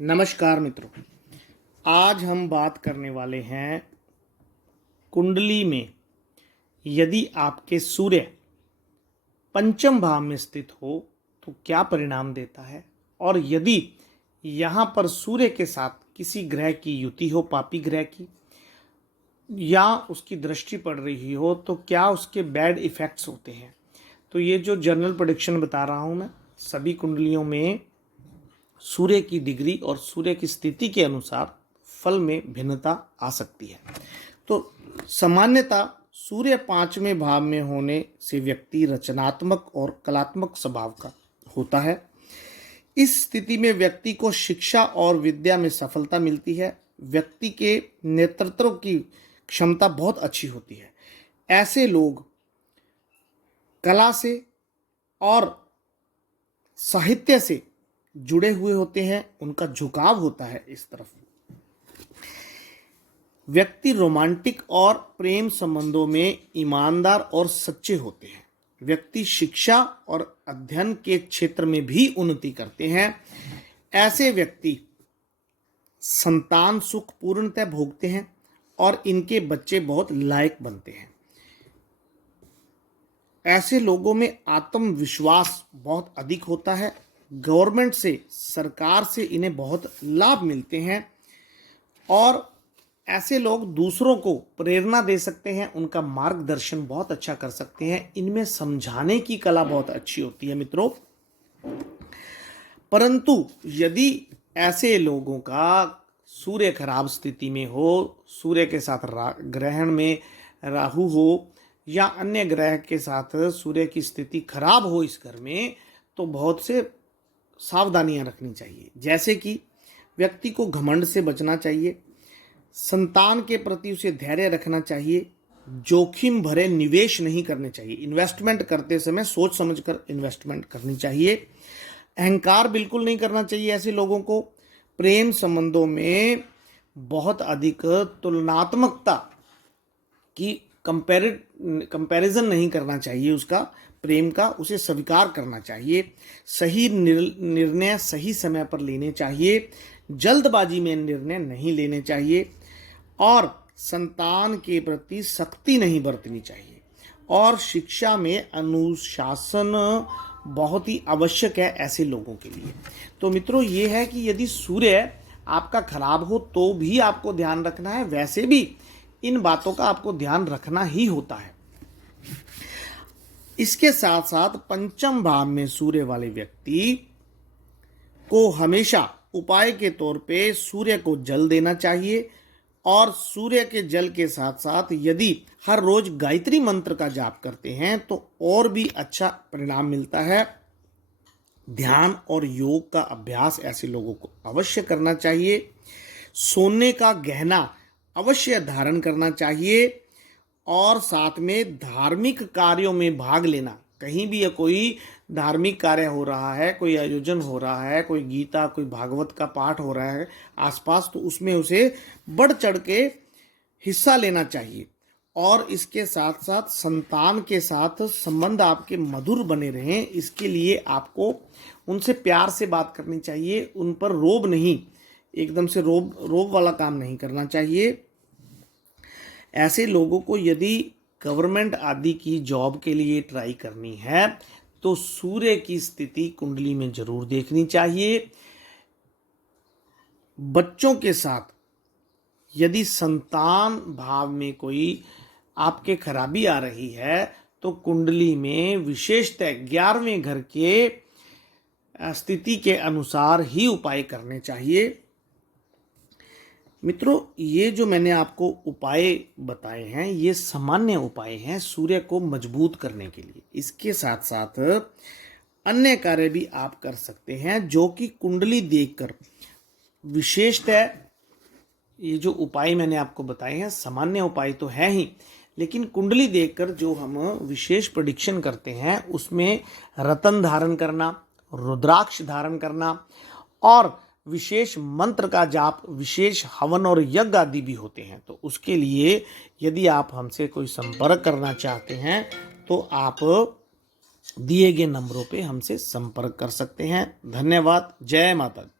नमस्कार मित्रों, आज हम बात करने वाले हैं कुंडली में यदि आपके सूर्य पंचम भाव में स्थित हो तो क्या परिणाम देता है, और यदि यहाँ पर सूर्य के साथ किसी ग्रह की युति हो, पापी ग्रह की, या उसकी दृष्टि पड़ रही हो तो क्या उसके बैड इफ़ेक्ट्स होते हैं। तो ये जो जनरल प्रेडिक्शन बता रहा हूँ मैं, सभी कुंडलियों में सूर्य की डिग्री और सूर्य की स्थिति के अनुसार फल में भिन्नता आ सकती है। तो सामान्यतः सूर्य 5वें भाव में होने से व्यक्ति रचनात्मक और कलात्मक स्वभाव का होता है। इस स्थिति में व्यक्ति को शिक्षा और विद्या में सफलता मिलती है। व्यक्ति के नेतृत्व की क्षमता बहुत अच्छी होती है। ऐसे लोग कला से और साहित्य से जुड़े हुए होते हैं, उनका झुकाव होता है इस तरफ। व्यक्ति रोमांटिक और प्रेम संबंधों में ईमानदार और सच्चे होते हैं। व्यक्ति शिक्षा और अध्ययन के क्षेत्र में भी उन्नति करते हैं। ऐसे व्यक्ति संतान सुख पूर्णतः भोगते हैं और इनके बच्चे बहुत लायक बनते हैं। ऐसे लोगों में आत्मविश्वास बहुत अधिक होता है। गवर्नमेंट से, सरकार से इन्हें बहुत लाभ मिलते हैं और ऐसे लोग दूसरों को प्रेरणा दे सकते हैं, उनका मार्गदर्शन बहुत अच्छा कर सकते हैं। इनमें समझाने की कला बहुत अच्छी होती है मित्रों। परंतु यदि ऐसे लोगों का सूर्य खराब स्थिति में हो, सूर्य के साथ ग्रहण में राहु हो या अन्य ग्रह के साथ सूर्य की स्थिति खराब हो इस घर में, तो बहुत से सावधानियां रखनी चाहिए। जैसे कि व्यक्ति को घमंड से बचना चाहिए, संतान के प्रति उसे धैर्य रखना चाहिए, जोखिम भरे निवेश नहीं करने चाहिए। इन्वेस्टमेंट करते समय सोच समझकर इन्वेस्टमेंट करनी चाहिए। अहंकार बिल्कुल नहीं करना चाहिए ऐसे लोगों को। प्रेम संबंधों में बहुत अधिक तुलनात्मकता की कंपैरिजन नहीं करना चाहिए। उसका प्रेम का उसे स्वीकार करना चाहिए। सही निर्णय सही समय पर लेने चाहिए। जल्दबाजी में निर्णय नहीं लेने चाहिए और संतान के प्रति सख्ती नहीं बरतनी चाहिए। और शिक्षा में अनुशासन बहुत ही आवश्यक है ऐसे लोगों के लिए। तो मित्रों, ये है कि यदि सूर्य आपका खराब हो तो भी आपको ध्यान रखना है, वैसे भी इन बातों का आपको ध्यान रखना ही होता है। इसके साथ साथ पंचम भाव में सूर्य वाले व्यक्ति को हमेशा उपाय के तौर पे सूर्य को जल देना चाहिए और सूर्य के जल के साथ साथ यदि हर रोज गायत्री मंत्र का जाप करते हैं तो और भी अच्छा परिणाम मिलता है। ध्यान और योग का अभ्यास ऐसे लोगों को अवश्य करना चाहिए। सोने का गहना अवश्य धारण करना चाहिए और साथ में धार्मिक कार्यों में भाग लेना। कहीं भी कोई धार्मिक कार्य हो रहा है, कोई आयोजन हो रहा है, कोई गीता, कोई भागवत का पाठ हो रहा है आसपास, तो उसमें उसे बढ़ चढ़ के हिस्सा लेना चाहिए। और इसके साथ साथ संतान के साथ संबंध आपके मधुर बने रहें, इसके लिए आपको उनसे प्यार से बात करनी चाहिए। उन पर रोब नहीं, एकदम से रोब वाला काम नहीं करना चाहिए। ऐसे लोगों को यदि गवर्नमेंट आदि की जॉब के लिए ट्राई करनी है तो सूर्य की स्थिति कुंडली में जरूर देखनी चाहिए। बच्चों के साथ यदि संतान भाव में कोई आपके खराबी आ रही है तो कुंडली में विशेषतः 11वें घर के स्थिति के अनुसार ही उपाय करने चाहिए। मित्रों, ये जो मैंने आपको उपाय बताए हैं ये सामान्य उपाय हैं सूर्य को मजबूत करने के लिए। इसके साथ साथ अन्य कार्य भी आप कर सकते हैं जो कि कुंडली देखकर, विशेषतः ये जो उपाय मैंने आपको बताए हैं सामान्य उपाय तो है ही, लेकिन कुंडली देखकर जो हम विशेष प्रेडिक्शन करते हैं उसमें रतन धारण करना, रुद्राक्ष धारण करना और विशेष मंत्र का जाप, विशेष हवन और यज्ञ आदि भी होते हैं। तो उसके लिए यदि आप हमसे कोई संपर्क करना चाहते हैं तो आप दिए गए नंबरों पे हमसे संपर्क कर सकते हैं। धन्यवाद। जय माता दी।